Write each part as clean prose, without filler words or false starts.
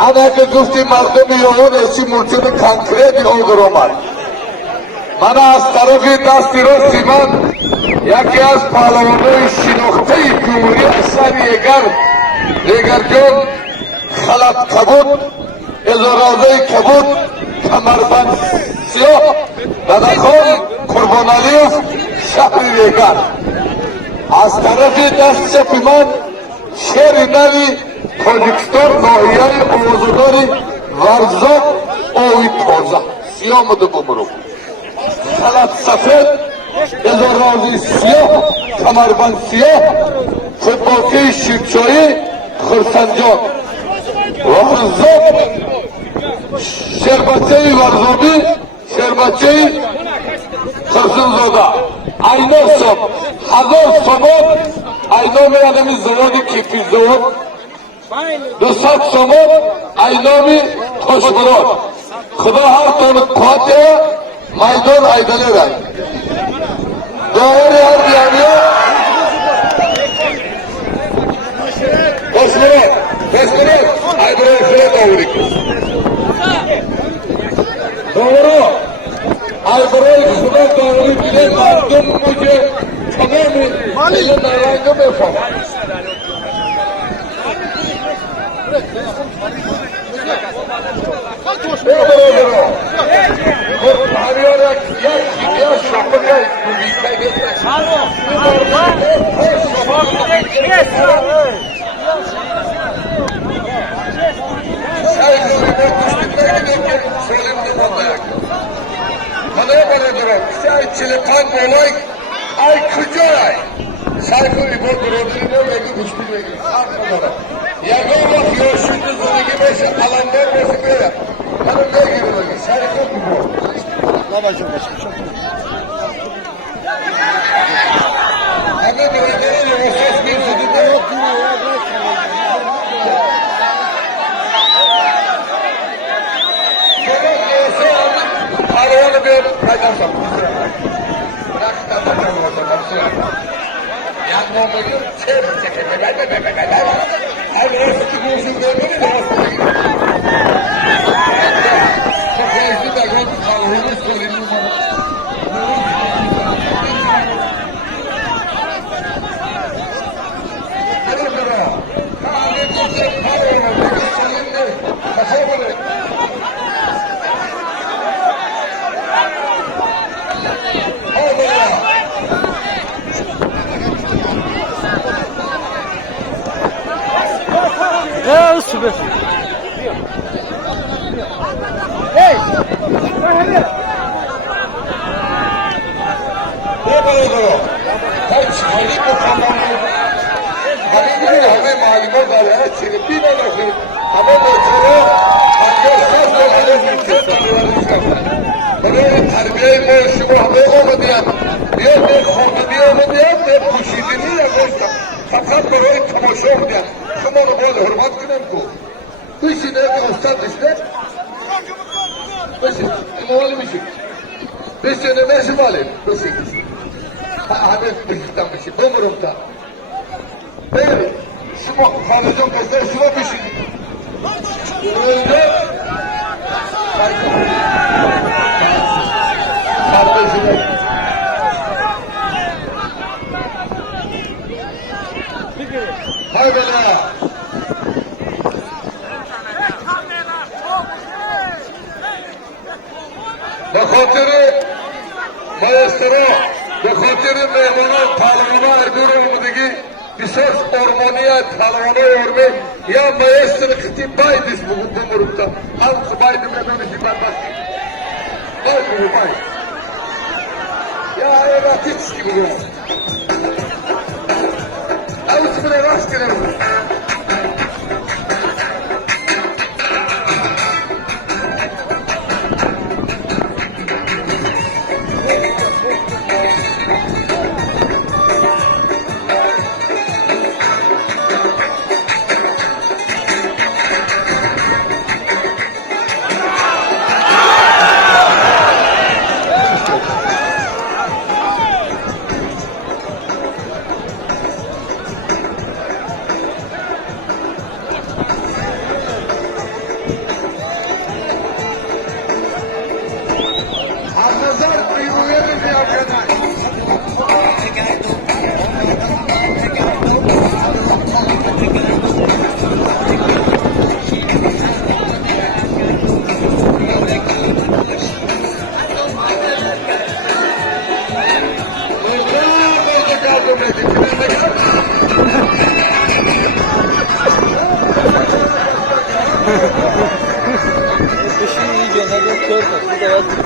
انا که گفتی مردم ایران اسی موجود کنکریت در آمد. من از طرف دست راستی من یکی از پهلوانان شناخته جمهوری اصل دیگر جان خلط کبود ازارازه کبود کمربند سیاه ددخان قربان علیف شهر دیگر. از طرف دست چپ من شهر نوی تاجیکستان ناحیه آوازداری ورزاق آوی تازه سیاه مده بمرو خلط سفید ازارازه سیاه کمربند سیاه فوتبالکی شیرچایی خرسنجان ورزاق شربچه ورزابی شربچه خرسنزاده اینا صاحب 1000 سومون اینامی آدمی زوانی کیفی زوان 200 سومون اینامی تشبران خدا هر طور قاطع میدان ایدانه رای دایر هر بیانیه بسکنه ایدانه خیلی داوری کن داورو ایدانه خدا داوری کنه مردم مجھے تمام ایلن نارائنگا بفهم ay kıcay saygı bu durumunu belki güçlü belki anladın ya bak ya şimdi zırhı beş alanlar beş böyle hanım ne giriyor saygı bu ne başım çok hadi böyle o ses bir zıdı yok arayanı bir kaydarsam yapmamızı süper. Hey! Ne böyle hiç hali bu kamanı hali hali malumat alaya çirip bir bakın ama mesela hangi sözle hale böyle terbiye boşu bu haber olmayan diyor ne korkuyor mu diyor ne puşidini ya boşta fakat böyle tamaşa olmayan şumanı böyle hürmet kınem ko bu işi ne bir usta işte بشه مال میشه بشه نمیشه ماله بشه همه بشیدم بشه بمرم تا بله شما خالجان کسته شما بشید بله سرده شده های بله به خاطر مایسترا به خاطر مهمانان پهلوانا ارگور اومدگی بسیار ارمانیه پهلوانا ارمه یا مایستر خطی بایدش بمرمتا halk باید مدانشی بدبختی باید بگو باید ya evatiç gibi bu avusmine rastgele Kışın iyice ne de körme. Bu da yaz bir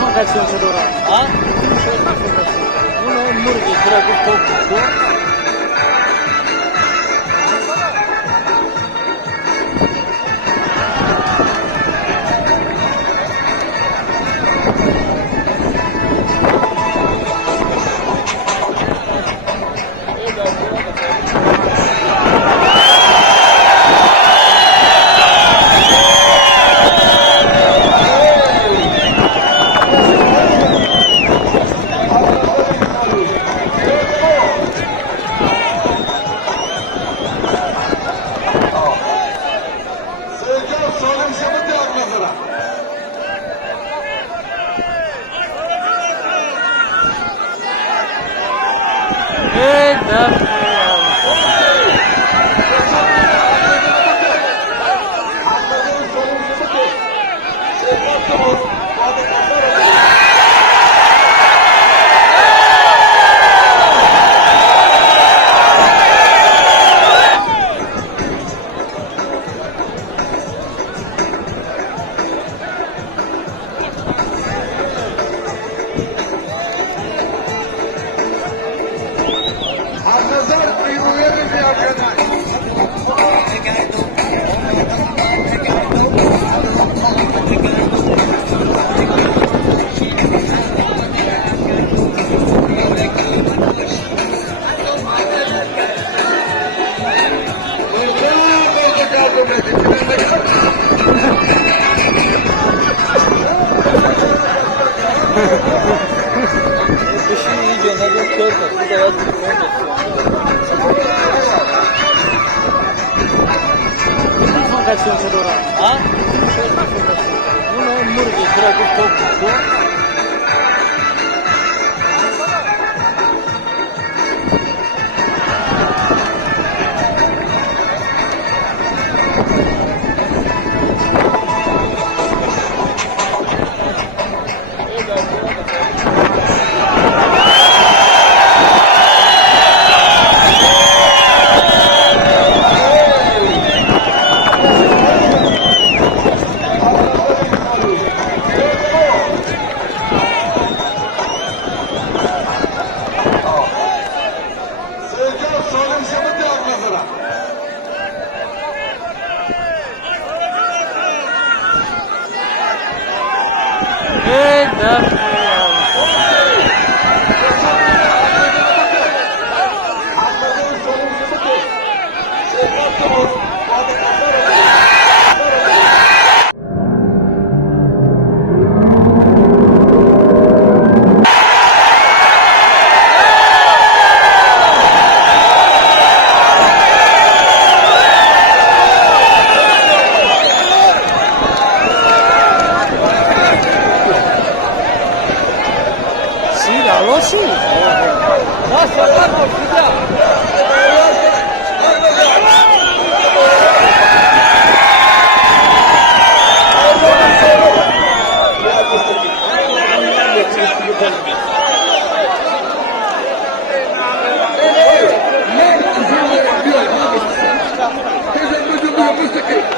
son kaçıyorsa doğru. Ha? Bunu murgi bırakıp topluyor. Kışın iyice ne de körme. Bu da yaz bir son kaçıyorsa doğru. Ha? Bunu murgi bırakıp topluyor. Sim. Nossa, Teyze çocuğu bu yapmıştı ki.